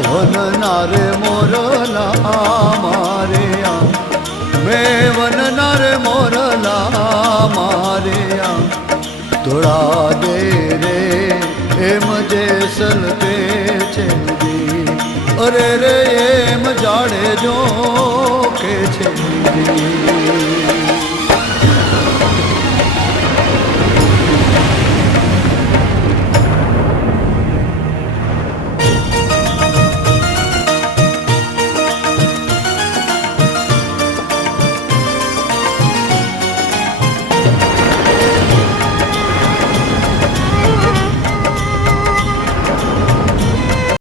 one નારે મોરલા મારે મેં વન નારે મોરલા મારે તોડા દે રે એમ જે સલકે છે અરે રે એમ જાડે જો કે છે